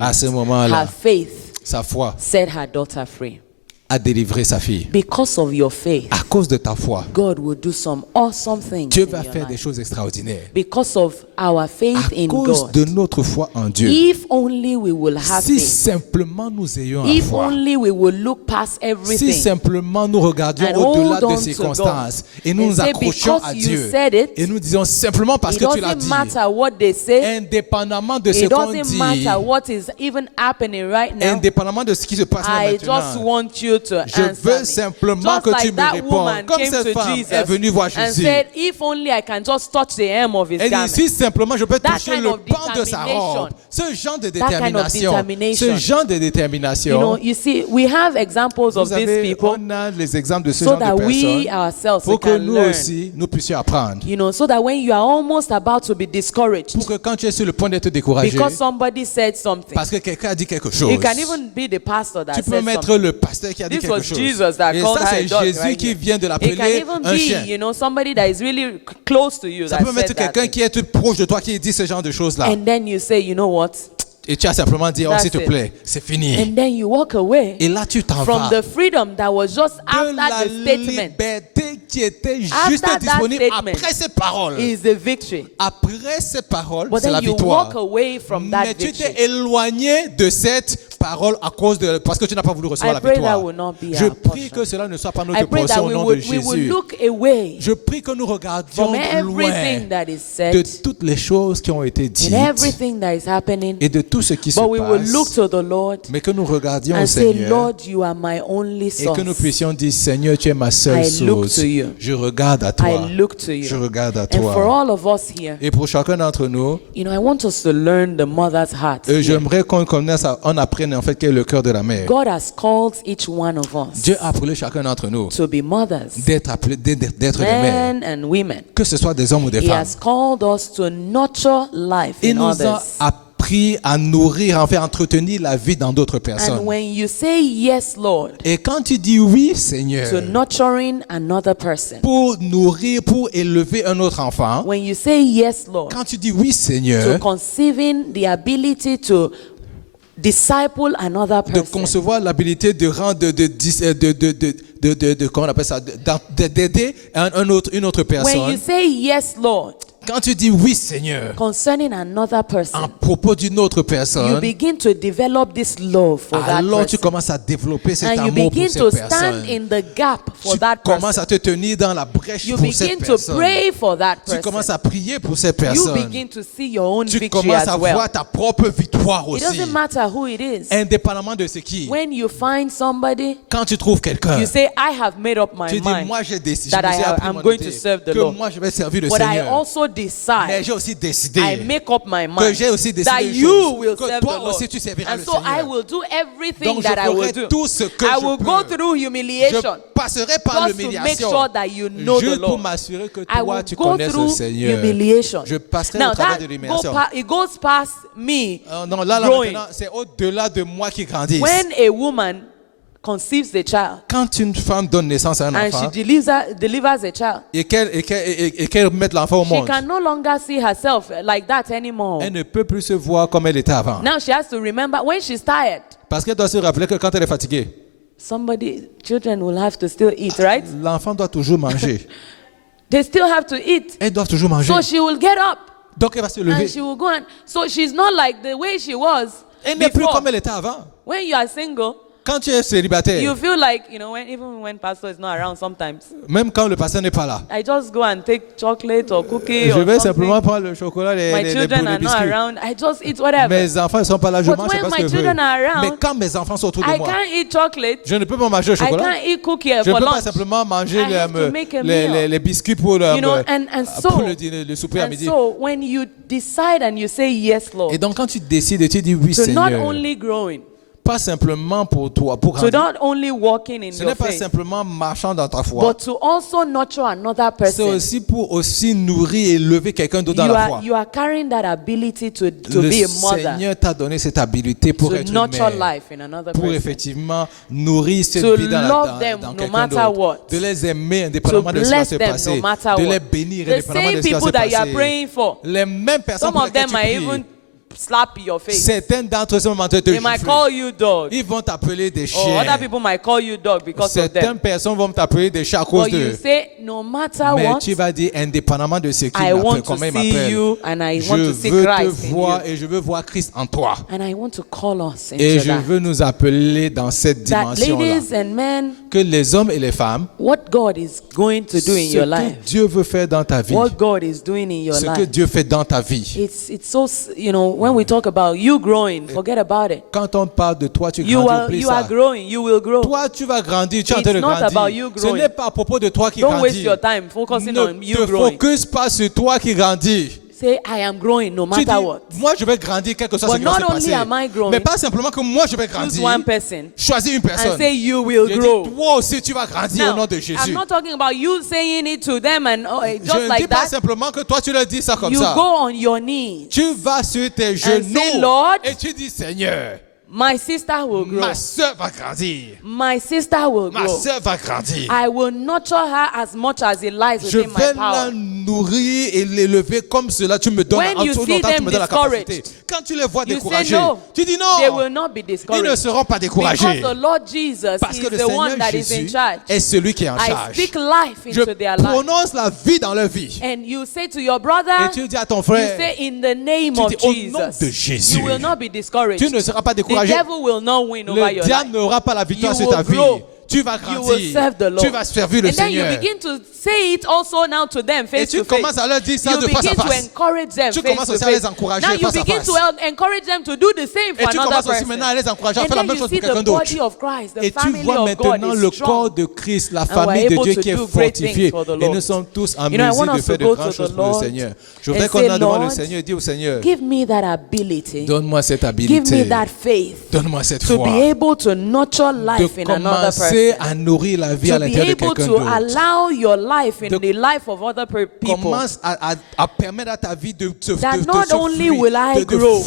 à ce moment-là, her faith sa foi set her daughter free. a délivré sa fille. Because of your faith, À cause de ta foi, God will do some awesome things Dieu in va your faire des life. choses extraordinaires. Because of our faith À in cause God. de notre foi en Dieu. If only we will have Si faith. simplement nous ayons la If foi. only we will look past Si everything simplement nous regardions and au-delà hold on des to circonstances God et nous and nous say, accrochons because à you Dieu said it, et nous disons simplement parce it que tu l'as doesn't dit, matter what they say. indépendamment de ce It qu'on doesn't dit, matter what is even happening right now. indépendamment de ce qui se passe là I just maintenant, want you to je veux answer me. simplement Just que tu like me that répondes. woman Comme came cette to femme Jesus est venue voir and Jésus. said, if only I can just touch the hem of his Elle dit, garment. si simplement je peux That toucher kind le of pan de sa robe, determination. ce genre de That kind of détermination, determination. ce genre de You know, détermination, you see, we have examples of vous these savez, people on a les exemples de ce so genre that de we personnes ourselves pour que can nous learn. aussi, nous puissions apprendre. You know, so that when you are almost about to be discouraged Pour que quand tu es sur le point d'être découragé, because somebody said something, parce que quelqu'un a dit quelque chose, it can even be the pastor that tu peux said mettre something. le pasteur qui a dit This quelque was chose. Jesus that Et called ça, her a c'est dog Jésus right qui here. vient de It can l'appeler even un be, chien. you know, somebody that is really close to you Ça that peut said mettre that quelqu'un thing. qui est tout proche de toi qui dit ce genre de choses-là. And then you say, you know what? Et tu as simplement dit, oh That's s'il te it. plaît, c'est fini. And then you walk away Et là, tu t'en from vas the freedom that was just de after la the statement liberté qui était After juste that disponible statement après ces paroles. is the victory. Après ces paroles, But c'est la then you victoire. walk away from that Mais tu victory. t'es éloigné de cette parole parce que tu n'as pas voulu recevoir I la pray that victoire. will not be Je our prie portion. que cela ne soit pas I notre pray that portion au nom de we will Jésus. look away Je prie que nous regardions from loin everything that is de said toutes les choses qui ont été dites and everything that is happening, et de tout ce qui se but we will look passe, to the Lord mais que nous regardions au and say, Seigneur Lord, you are my only et que nous source. puissions dire, Seigneur, tu es ma seule I look source. to you. Je regarde à toi. I look to Je you. regarde à And for toi. all of us here, Et pour chacun d'entre nous, I want us to learn the mother's heart. j'aimerais qu'on connaisse, on apprenne en fait quel est le cœur de la mère. God has called each one of us Dieu a appelé chacun d'entre nous to be mothers, d'être appelés, d'être des mères, men and women. que ce soit des hommes ou des He femmes. has called us to nurture life Il in nous a others. appris à nourrir, en fait, à entretenir la vie dans d'autres And personnes. when you say yes, Lord, Et quand tu dis oui, to Seigneur, nurturing another person, pour nourrir, pour élever un autre enfant, when you say yes, Lord, quand tu dis oui, to Seigneur, conceiving the ability to disciple another de person, concevoir l'habilité de rendre, comment on appelle ça, d'aider une autre when you personne. say yes, Lord, Quand tu dis oui, Seigneur, concerning another en person, propos d'une autre you personne, begin to develop this love for that alors tu person. commences à développer cet And you amour begin pour to cette stand personne. in the gap for Tu that commences person. à te tenir dans la brèche You pour begin cette to personne. pray for that Tu commences person. à prier pour cette You personne. begin to see your own Tu victory commences as à well. voir ta propre victoire It aussi. doesn't matter who it is. Indépendamment de ce qui. When you find somebody, Quand tu trouves quelqu'un, you say, I have made up my tu dis, mind moi j'ai décidé, that je me suis appris I'm mon going idée to serve the que Lord. moi je vais servir le But I Seigneur. also Mais decide, j'ai aussi décidé I make up my que mind j'ai aussi décidé that une you chose, will que serve toi the Lord. aussi tu serviras And le so I Seigneur. will do everything Donc je that I will ferai do. tout ce que I je will peux. go through Je humiliation passerai par just to make l'humiliation. sure that you know the Juste pour Lord. m'assurer que I toi will tu go connaisses le through Seigneur. humiliation. Je passerai Now au travers that de l'humiliation. it goes past me Non, là growing. maintenant, c'est au-delà de moi qui grandisse. When a woman conceives a child Quand une femme donne naissance à un and she enfant delivers a child, et qu'elle mette l'enfant au she monde, can no longer see herself like that anymore. elle ne peut plus se voir comme elle était avant. Now she has to remember when she's tired. Parce qu'elle doit se rappeler que quand elle est fatiguée, Children will have to still eat, right? l'enfant doit toujours manger. They still have to eat. Elle doit toujours manger. So she will get up Donc elle va se and lever. she will go and so she's not like the way she was Elle n'est plus before. comme elle était avant. When you are single, Quand tu es célibataire, you feel like, even when pastor is not around sometimes, même quand le pasteur n'est pas là, I just go and take chocolate or cookie je or vais something. simplement prendre le chocolat, My les children are not biscuits. around. I just eat whatever. Mes enfants ne sont pas là, je But mange when parce my que je veux. children are around, Mais quand mes enfants sont autour de I moi, can't eat chocolate. je ne peux pas manger le I chocolat. can't eat cookie Je ne for peux pas lunch. simplement manger I have to make a meal. les biscuits pour le, And so, pour le dîner, le souper à and midi. so when you decide and you say yes, Lord, Et donc quand tu décides et tu dis oui to not Seigneur, only growing, pas simplement pour toi, pour to grandir. not only walking in Ce your n'est pas faith, simplement marchant dans ta foi. but to also nurture another C'est person. aussi pour aussi nourrir et élever quelqu'un d'autre dans la foi. You are carrying that ability to Le be a mother, Seigneur t'a donné cette habilité pour to être nurture une mère, life in another pour person, effectivement nourrir cette To vie dans, love them dans no quelqu'un matter d'autre, what, de les aimer to indépendamment de ce qui va bless se them passer, no matter de les what. bénir The indépendamment same de ce qui va se people that you are passer. praying for, Les mêmes personnes some pour of lesquelles them tu might pries, even slap your face. certaines d'entre eux sont en train de te They might gifler. call you dog. Ils vont t'appeler des Or chiens. other people might call you dog because of Certaines them. personnes vont t'appeler des chats à cause But you d'eux. say, no matter Mais what, tu vas dire, indépendamment de ce qu'il I m'appelle, want to comment il see m'appelle, you and I je want to see veux te Christ in voir you. et je veux voir Christ en toi. And I want to call us Et into je that. veux nous appeler dans cette That dimension-là. ladies and men, Que les hommes et les femmes, what God is going to do in ce your que life, Dieu veut faire dans ta vie, what God is doing in your ce que life. Dieu fait dans ta vie. It's so, when we talk about you growing, forget about it. Quand on parle de toi, tu You grandis, oublie are ça. growing, you will grow. Toi, tu vas grandir, tu es en It's train de not about grandir. you Ce growing. n'est pas à propos de toi qui Don't waste grandis. your time focusing on Ne you te growing. focus pas sur toi qui grandis. Say, I am growing no Tu dis, matter what. moi je vais grandir, quel que soit But ce qui va not se only passer. am I growing, Mais pas simplement que moi je vais Choose grandir. one person Choisis une and personne. say, you will Je dis, grow. toi aussi tu vas grandir au Now, nom de I'm Jésus. not talking about you saying it to them and Je just ne like dis pas that. simplement que toi tu leur dis ça comme You ça. go on your knees. Tu vas sur tes genoux say, Lord, et tu dis Seigneur, My sister will grow. ma soeur va grandir. My sister will Ma grow. soeur va grandir. I will nurture her as much as it lies Je within my vais power. la nourrir et l'élever comme cela. Tu me donnes, When you tout see longtemps, tu them me donnes la discouraged, capacité. Quand tu les vois You say découragés, no. tu dis They non. will not be Ils ne discouraged. seront pas Because découragés. the Lord Jesus Parce is que le the one Seigneur that is in Jésus charge. est celui qui est en I charge. speak life Je into their life. prononce la vie dans leur vie. And you say to your brother, Et tu dis à ton you frère, say in the name tu of dis au nom Jesus, de Jésus, you will not be discouraged. tu ne seras pas They décourager. devil will not win over Le your diable life. n'aura pas la victoire You sur will ta vie. grow. Tu vas You will serve the grandir. Lord. Tu vas servir le And then you Seigneur. begin to say it also now to them Et face tu to face. commences à leur dire ça You de face à begin to face. encourage them Tu face commences to aussi à les face. encourager Now you face à begin face. to encourage them to do the same Et for tu another commences aussi person. maintenant à les encourager à And faire la then même you chose see pour quelqu'un the d'autre. body of Christ, the Et tu family vois of God maintenant is le strong. corps de Christ, la we're famille de able Dieu to qui est do great fortifiée. things for the Et Lord. nous sommes tous en You know, I want mesure de us faire to de go grandes to choses the pour le Lord Seigneur. Je and voudrais qu'on say, aille devant le Lord, Seigneur et dire au Seigneur, Give me that ability. donne-moi cette Give me habilité, that faith donne-moi cette to foi, be able to nurture de life in another commencer person. à nourrir la vie à To be l'intérieur de able quelqu'un to d'autre. allow your life in De- the life of other people. Commence à permettre à ta vie de That not only will I grow,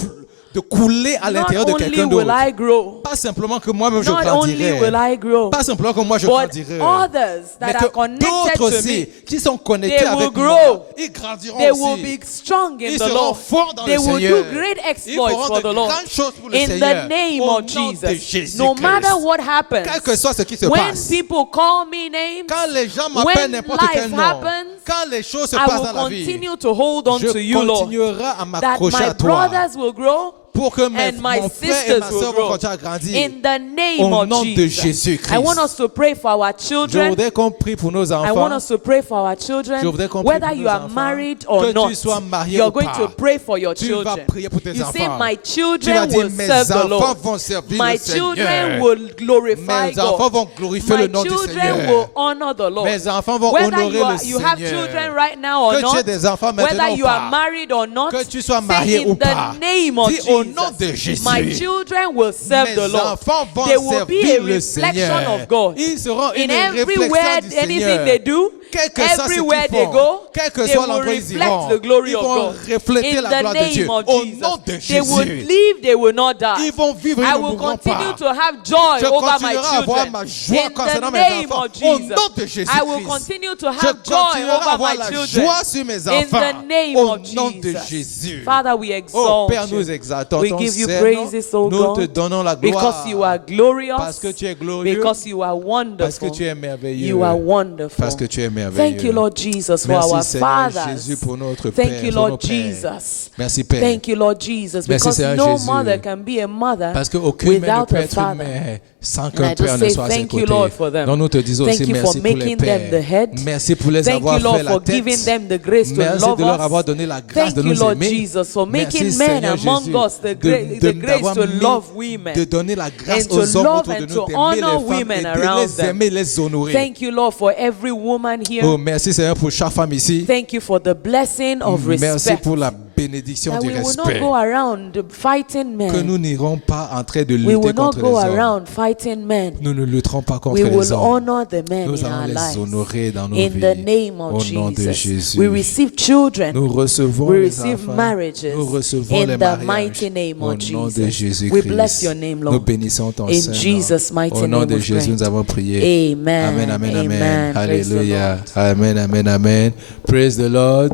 de couler à Not l'intérieur de only quelqu'un will d'autre. I grow, Pas simplement que moi-même je not only will grandirai. I grow, Pas simplement que moi je but grandirai. others Mais that que are connected d'autres to aussi me, qui sont connectés they will avec grow. moi, ils grandiront they will aussi. be strong in Ils the seront Lord. forts dans They le will Seigneur. do great Ils exploits feront for de the Lord. grandes choses pour le In Seigneur. the name Au of nom de Jesus. Jésus-Christ. No matter what happens, Quel que soit ce qui se when passe, people call me names, quand les gens m'appellent when n'importe quel life nom, happens, quand les choses se I passent will dans la vie, continue to hold on je to you, Lord. continuerai à That m'accrocher my à toi brothers will grow pour que and my mon frère et sisters ma will soeur vont grow. continuer à grandir. In the name Au of nom de Jesus. Jésus-Christ. I want us to pray for our Je children. voudrais qu'on prie pour nos I want enfants. us to pray for our children. Je voudrais qu'on prie Whether pour you nos are enfants. married or Que tu not, sois marié you're ou going pas. to pray for your Tu vas children. prier pour tes You say, enfants. my Tu vas children dire, will mes serve the enfants Lord. vont servir My le Seigneur. children will glorify Mes enfants God. vont glorifier My le nom du children Seigneur. will honor the Lord. Mes enfants vont Whether honorer you, le you have Seigneur. children right now or Que tu not, aies des enfants maintenant whether ou you pas. are married or not, Que tu sois say marié in ou the pas. name of Dis au nom de Jesus, Jésus. my children will serve Mes the Lord. enfants vont They will be a servir le reflection Seigneur. of God. Ils seront In une everywhere, réflexion du anything Seigneur. they do, Quel que soit ce qu'ils everywhere they font, go, quel que they soit will l'endroit où ils reflect iront, the glory ils of vont God. refléter In la the gloire de name Dieu. of Au Jesus, nom de they will Jésus. live, they will not die. Ils vont vivre, ils I ne will mourront continue pas. to have joy Je over my continuerai à avoir children. ma joie In concernant the mes name enfants. of Au Jesus, nom de I will Jésus-Christ. continue to Je have joy continuerai à over avoir my la children. joie sur mes In enfants. the name Au of nom de Jesus. Jésus. Father, we Oh exalt Père, nous you. exaltons We ton give you Saint nom. praises, O Nous te God, donnons la gloire. because you are glorious, Parce que tu es glorieux. because you are Parce que wonderful. tu es merveilleux. You are wonderful. Parce que tu es merveilleux. Thank you, Lord Jesus, for Merci our Seigneur fathers. Jésus pour notre Thank Père, you, pour nos Lord pères. Jesus. Merci Père. Thank you, Lord Jesus, Merci, because Seigneur no Jésus. mother can be a mother Parce qu'aucune mère ne without peut a être father. mère sans And I qu'un père just ne say soit à ses thank you, côtés. Lord, for them. Donc nous te disons Thank aussi you for merci pour les making them the pères. head. Merci pour les Thank you, avoir Lord, fait la for tête. giving them the grace to Merci love de leur us. avoir donné la grâce Thank de you, nous Lord aimer. Jesus, for Merci, making men Seigneur among Jésus, us the grace d'avoir to mis- love women. de donner la grâce and to aux hommes love autour de and nous, to d'aimer honor les femmes women et de around les them. aimer, les honorer. Thank you, Lord, for every woman here. Oh, merci Seigneur pour chaque femme ici. Thank you for the blessing of Merci respect. pour la bénédiction That du we will not respect. go around fighting Que nous men. n'irons pas en train de We lutter will not contre les go hommes. around fighting men. Nous ne lutterons pas contre We les will hommes. honor the men Nous in our allons les lives. honorer dans nos In vies. the name Au of nom de Jesus. Jésus. We receive children. Nous recevons We les receive enfants. marriages. Nous recevons In les the mariages. mighty name Au of nom de Jesus. Jésus-Christ. We bless your name, Nous Lord. bénissons ton In Saint nom. Jesus' mighty Au nom name de we Jésus, pray. nous avons prié. Amen. Amen, amen, Amen. amen. Praise the Hallelujah. Lord. Amen, amen, amen. Praise the Lord.